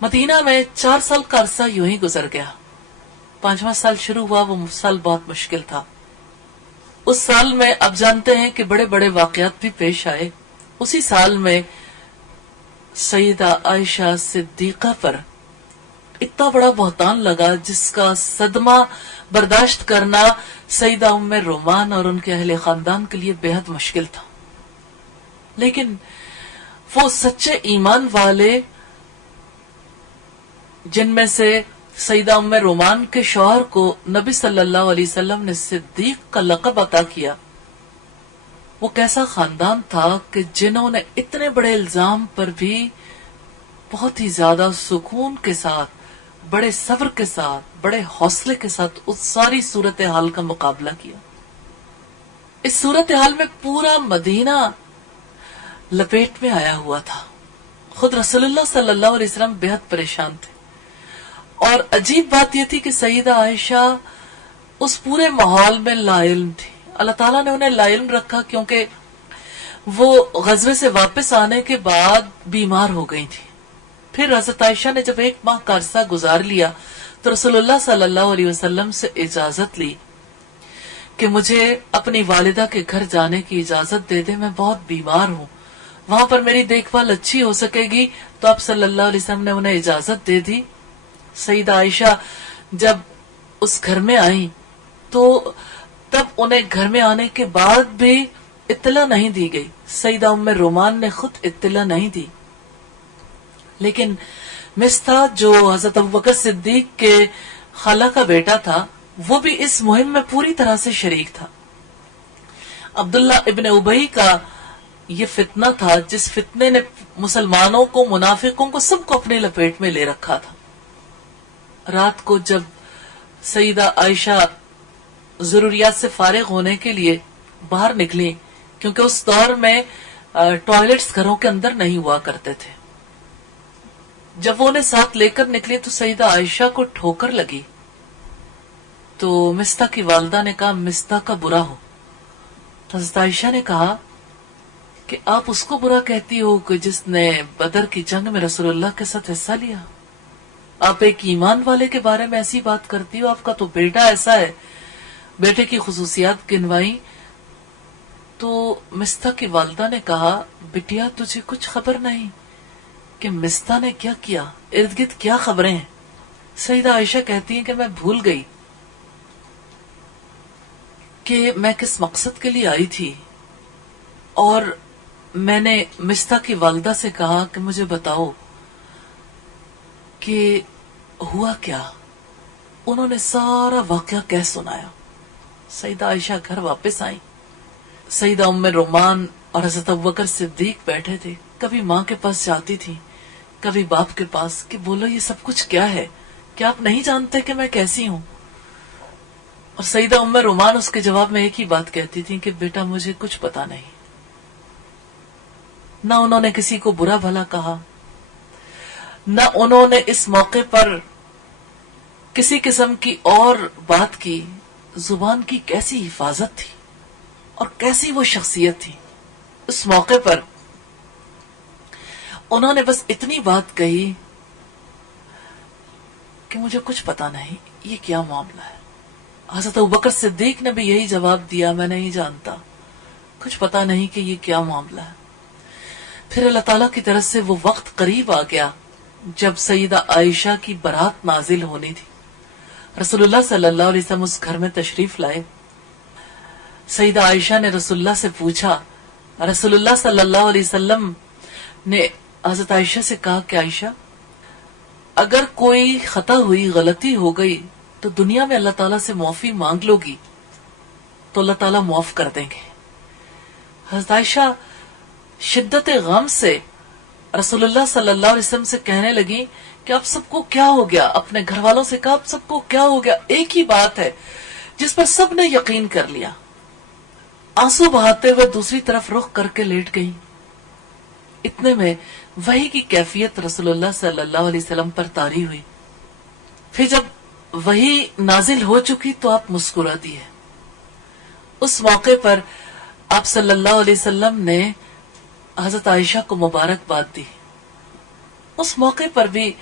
Medina में 4 साल का अरसा यूं ही गुजर गया। 5वां साल शुरू हुआ, वो साल बहुत मुश्किल था। उस साल में अब जानते हैं कि बड़े बड़े वाकयात भी पेश आए। उसी साल में सईदा आयशा सिद्दीका पर इतना बड़ा बहतान लगा जिसका सदमा बर्दाश्त करना सईदा उम्मे रोमान और उनके अहले खानदान के लिए बेहद मुश्किल था। लेकिन वो सच्चे ईमान वाले, जिनमें से सईदा उम्मे रोमान के शौहर को नबी सल्लल्लाहु अलैहि वसल्लम ने सिद्दीक का लक़ब अता किया, वो कैसा खानदान था कि जिन्होंने इतने बड़े इल्जाम पर भी बहुत ही ज्यादा सुकून के साथ, बड़े सब्र के साथ, बड़े हौसले के साथ उस सारी सूरत हाल का मुकाबला किया। इस सूरत हाल में पूरा मदीना लपेट में आया हुआ था। खुद रसूलुल्लाह सल्लल्लाहु अलैहि वसल्लम बेहद परेशान थे। और अजीब बात यह थी कि सईदा आयशा उस पूरे माहौल में लाइल्म थी। अल्लाह ताला ने उन्हें लाइल्म रखा क्योंकि वो गजवे से वापस आने के बाद बीमार हो गई थी। फिर हजरत आयशा ने जब 1 माह का अरसा गुजार लिया तो रसूलुल्लाह सल्लल्लाहु अलैहि वसल्लम से इजाजत ली कि मुझे अपनी वालिदा के घर जाने की इजाजत दे दे, मैं बहुत बीमार हूं, वहां पर मेरी देखभाल अच्छी हो सकेगी। तो आप सल्लल्लाहु अलैहि वसल्लम ने उन्हें इजाजत दे दी। सईदा आयशा जब उस घर में आई तो तब उन्हें घर में आने के बाद भी इत्तला नहीं दी गई। सईदा उम्मे रोमान ने खुद इत्तला नहीं दी, लेकिन मिस्ता जो हजरत अबू बकर सिद्दीक के खाला का बेटा था, वो भी इस मुहिम में पूरी तरह से शरीक था। अब्दुल्ला इब्न उबई का ये फितना था जिस फितने ने मुसलमानों को, मुनाफिकों को, सबको अपने लपेट में ले रखा था। रात को जब सईदा आयशा जरूरियात से फारिग होने के लिए बाहर निकली, क्योंकि उस दौर में टॉयलेट्स घरों के अंदर नहीं हुआ करते थे, जब वो उन्हें साथ लेकर निकली तो सईदा आयशा को ठोकर लगी। तो मिस्ता की वालदा ने कहा, मिस्ता का बुरा हो। तो हज़रत आयशा ने कहा कि आप उसको बुरा कहती हो कि जिसने बदर की जंग में रसूलुल्लाह के साथ हिस्सा लिया। आप एक ईमान वाले के बारे में ऐसी बात करती हो, आपका तो बेटा ऐसा है। बेटे की खुसूसियात गिनवाई तो मिस्ता की वालदा ने कहा, बिटिया तुझे कुछ खबर नहीं कि मिस्ता ने क्या किया, इर्द गिर्द क्या खबरें हैं। सईदा आयशा कहती हैं कि मैं भूल गई कि मैं किस मकसद के लिए आई थी, और मैंने मिस्ता की वालदा से कहा कि मुझे बताओ कि हुआ क्या। उन्होंने सारा वाकया कह सुनाया। सईदा आयशा घर वापस आई। सईदा उम्मे रोमान और हज़रत अबू बकर सिद्दीक बैठे थे। कभी माँ के पास जाती थी, कभी बाप के पास, कि बोलो ये सब कुछ क्या है, क्या आप नहीं जानते कि मैं कैसी हूं। और सईदा उम्मे रोमान उसके जवाब में एक ही बात कहती थी कि बेटा मुझे कुछ पता नहीं। ना उन्होंने किसी को बुरा भला कहा, न उन्होंने इस मौके पर किसी किस्म की और बात की। जुबान की कैसी हिफाजत थी और कैसी वो शख्सियत थी। उस मौके पर उन्होंने बस इतनी बात कही कि मुझे कुछ पता नहीं, ये क्या मामला है। हज़रत अबू बकर सिद्दीक ने भी यही जवाब दिया, मैं नहीं जानता, कुछ पता नहीं कि ये क्या मामला है। फिर अल्लाह ताला की तरफ से वो वक्त करीब आ गया जब सईदा आयशा की बारात नाजिल होनी थी। रसूलुल्लाह सल्लल्लाहु अलैहि वसल्लम उस घर में तशरीफ लाए। सईदा आयशा ने रसूलुल्लाह से पूछा। रसूलुल्लाह सल्लल्लाहु अलैहि वसल्लम ने हज़रत आयशा से कहा कि आयशा, अगर कोई खता हुई, गलती हो गई तो दुनिया में अल्लाह ताला से माफी मांग लोगी तो अल्लाह ताला माफ कर देंगे। हज़रत आयशा शिद्दत गम से रसूलुल्लाह सल्लल्लाहु अलैहि वसल्लम से कहने लगी कि आप सबको क्या हो गया। अपने घर वालों से कहा, आप सबको क्या हो गया। एक ही बात है जिस पर सब ने यकीन कर लिया। आंसू बहाते हुए दूसरी तरफ रुख करके लेट गई। इतने में वही की कैफियत रसूलुल्लाह सल्लल्लाहु अलैहि वसल्लम पर तारी हुई। फिर जब वही नाजिल हो चुकी तो आप मुस्कुरा दिए। उस मौके पर आप सल्लल्लाहु अलैहि वसल्लम ने हजरत आयशा को मुबारकबाद दी। उस मौके पर भी